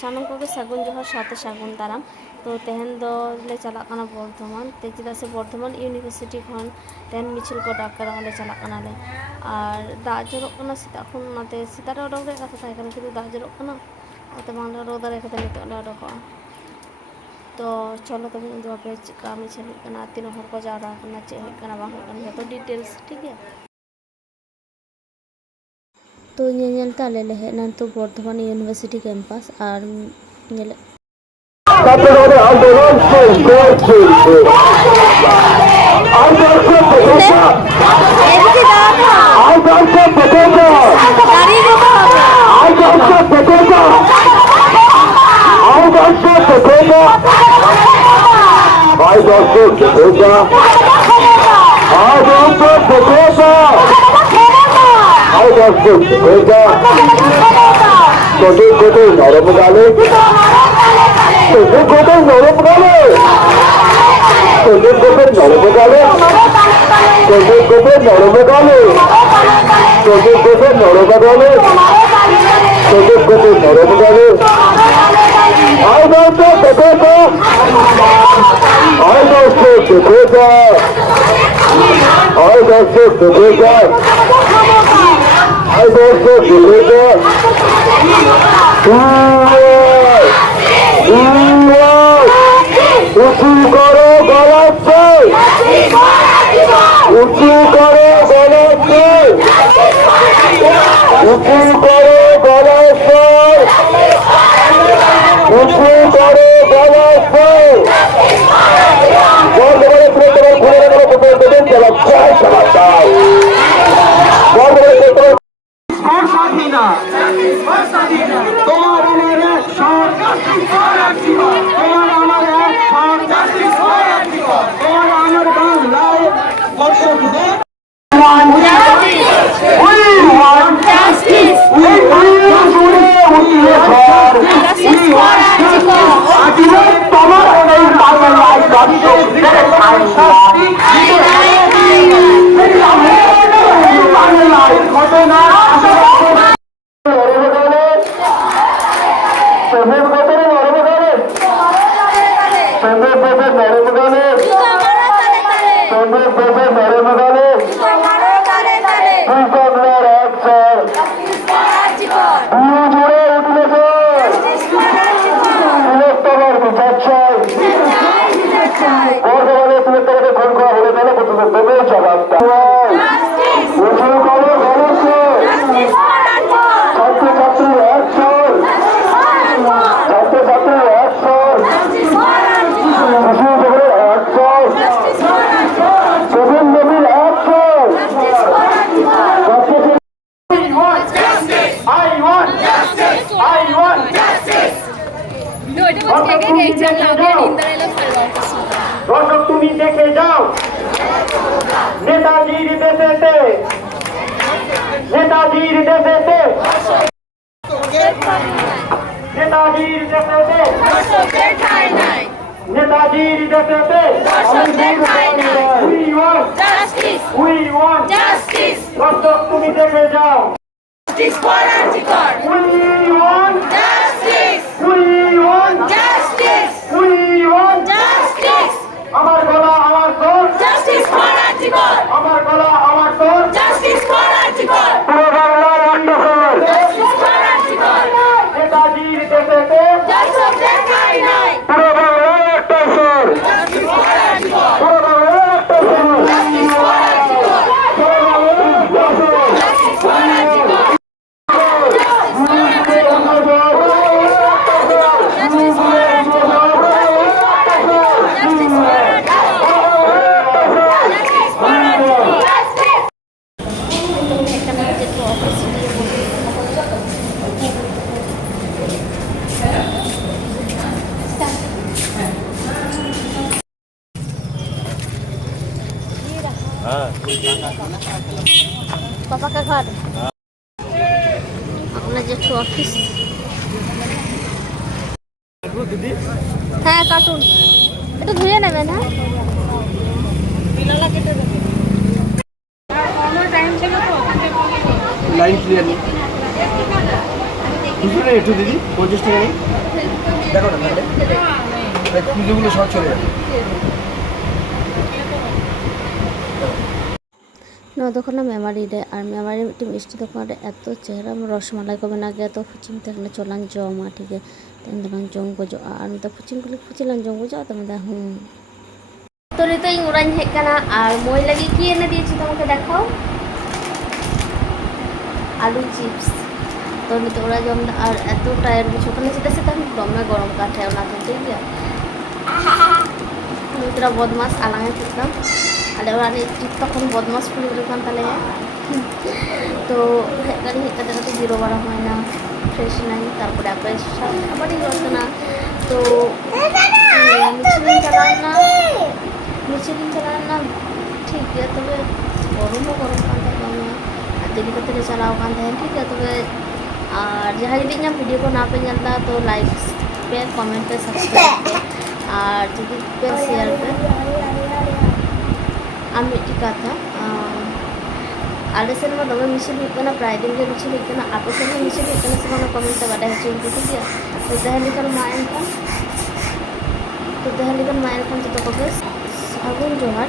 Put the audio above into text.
ᱥᱟᱱᱟᱢ ᱠᱚᱜᱮ ᱥᱟᱹᱜᱩᱱ ᱡᱚᱦᱟᱨ ᱥᱟᱶᱛᱮ ᱥᱟᱹᱜᱩᱱ ᱫᱟᱨᱟᱢ। ᱛᱚ ᱛᱮᱦᱮᱧ ᱫᱚᱞᱮ ᱪᱟᱞᱟᱜ ᱠᱟᱱᱟ ᱵᱚᱨᱫᱷᱚᱢᱟᱱ ᱛᱮ, ᱪᱮᱫᱟᱜ ᱥᱮ ᱵᱚᱨᱫᱷᱚᱢᱟᱱ ᱤᱭᱩᱱᱤᱵᱷᱟᱨᱥᱤᱴᱤ ᱠᱷᱚᱱ ᱛᱮᱦᱮᱧ ᱢᱤছিল ᱠᱚ ᱰᱟᱠ ᱠᱟᱫᱟ, ᱚᱸᱰᱮ ᱪᱟᱞᱟᱜ ᱠᱟᱱᱟᱞᱮ। ᱟᱨ ᱫᱟᱜ ᱡᱚᱨᱚᱜ ᱠᱟᱱᱟ ᱥᱮᱛᱟᱜ ᱠᱷᱚᱱ, ᱚᱱᱟᱛᱮ ᱥᱮᱛᱟᱜ ᱨᱮ ᱚᱰᱚᱠ ᱨᱮᱭᱟᱜ ᱠᱟᱛᱷᱟ ᱛᱟᱦᱮᱸ ᱠᱟᱱᱟ, ᱠᱤᱱᱛᱩ ᱫᱟᱜ ᱡᱚᱨᱚᱜ ᱠᱟᱱᱟ, ᱚᱱᱟᱛᱮ ᱵᱟᱝᱞᱮ ᱚᱰᱚᱠ ᱫᱟᱲᱮ ᱠᱟᱫᱟ, ᱱᱤᱛᱚᱜ ᱞᱮ ᱚᱰᱚᱠᱚᱜᱼᱟ। ᱛᱚ ᱪᱚᱞᱚ ᱛᱚᱵᱮ ᱩᱫᱩᱜ ᱟᱯᱮ ᱪᱮᱫᱠᱟ ᱢᱤছিল ᱦᱩᱭᱩᱜ ᱠᱟᱱᱟ, ᱛᱤᱱᱟᱹᱜ ᱦᱚᱲ ᱠᱚ ᱡᱟᱣᱨᱟ ᱠᱟᱱᱟ, ᱪᱮᱫ ᱦᱩᱭᱩᱜ ᱠᱟᱱᱟ ᱵᱟᱝ ᱦᱩᱭᱩᱜ ᱠᱟᱱᱟ, ᱡᱚᱛᱚ ᱰᱤᱴᱮᱞᱥ ᱴᱷᱤᱠ ᱜᱮᱭᱟ। ᱛᱚ ᱧᱮᱧᱮᱞ ᱛᱮ ᱟᱞᱮ ᱞᱮ ᱦᱮᱡ ᱮᱱᱟ ᱱᱤᱛᱚᱜ ᱵᱚᱨᱫᱷᱚᱢᱟᱱ ᱤᱭᱩᱱᱤᱵᱷᱟᱨᱥᱤᱴᱤ ক্যাম্পাস আর ᱧᱮᱞ ছাত্রদের আন্দোলন চলছে আর দর্শক দেখেছো আর দর্শক দেখেছো আর দর্শক দেখেছো আর দর্শক দেখেছো আর দর্শক দেখেছো আর দর্শক দেখেছো আর দর্শক দেখেছো কোটি কোটি নরম গালে কোটি নরম গালে কোটি কোটি নরম গালে কোটি কোটি নরম গালে কোটি কোটি নরম গালে কোটি কোটি নরম গালে আর দর্শক দেখেছো আর দর্শক দেখেছো আর দর্শক দেখেছো আর দর্শক দেখেছো উঁচু করো গলাচ্ছে উঁচু করো গলাচ্ছে উঁচু করো গলাচ্ছে উঁচু করো গলাচ্ছে বর্তমানে তোমার ঘুরে গেল কোথায় দেবেন চালাচ্ছাই চালাচ্ছাই বর্তমানে স্বাধীনা তোমার আমার এক সরকার তোমার আমার এক সরকার তোমার আমার বাংলায় কর্ষকদের তোমার এই বাংলায় বাংলায় ঘটনা দর্শক তুমি দেখে যাও নেতাজির দেশেতে নেতাজির দেশেতে নেতাজির দেশেতে নেতাজির দেশেতে উই ওয়ান্ট জাস্টিস দর্শক তুমি দেখে যাও justice for RG Kar we want justice we want justice we want justice আমার গলা আমার তোর জাস্টিস ফর আর্জিকর আমার গলা আমার তোর জাস্টিস ফর আর্জিকর পুরো বাংলার অন্ধকার জাস্টিস ফর আর্জিকর নেতাজির দেশেতে দর্শক দেখাই নাই পুরো বাংলার একটা স্বর জাস্টিস ফর আর্জিকর পুরো বাংলার একটা স্বর জাস্টিস ফর আর্জিকর পুরো বাংলার একটা স্বর জাস্টিস ফর আর্জিকর पापा का घर अपना जेठू ऑफिस दीदी হ্যাঁ কার্টুন একটু ধুয়ে নেবেন। হ্যাঁ লাইন ক্লিয়ার নেই একটু দিদি 50 টাকা নেই দেখো না তাহলে এই পুজোগুলো সব চলে যাবে। নদখনা মেমারি রে আর মেমারি একটি মিষ্টি দোকান রে এত চেহারা রসমালাই কবে না গে তো ফুচিং থাকলে চলান জমা ঠিক আছে তেন দোকান জম গজো আর মতো ফুচিং গুলি ফুচিলান জম গজো তো মধ্যে তো নিতো ইং উড়াইন হেজ কানা আর মই লাগি কি এনে দিয়েছি তোমাকে দেখাও আলু চিপস তো নিতো ওরা জম আর এত টায়ার বুঝো ওখানে যেতে সেটা আমি দমে গরম কাঠে ওনা তো ঠিক আছে মিত্রা বদমাস আলাঙে থাকতাম আলে ওরা তখন বদমাস কুড়ি দোকান তাহলে তো গাড়ি হেঁটে দেখা তো জিরো বাড়া হয় না ফ্রেশ নাই তারপরে আপনার আবারই করতো না তো মিছিলিং চালান না ঠিক আছে তবে গরমও গরম কান থাকবে আর দেরি করতে চালাও কান থাকে ঠিক আছে তবে আর যারা যদি ইᱧᱟᱹᱜ वीडियो को ना पे चलता तो लाइक पे कमेंट पे सब्सक्राइब पे और যদি पे शेयर पे আর মিটি কথা आले सेन में दमे मिছিল हुई कना प्राय दिन के मिছিল हुई कना आपे सेन में मिছিল हुई कना से माने कमेंट पे बाडा है ठीक है तो दहली कर मायन खान तो दहली कर मायन खान तो को बेस अगुन जोहार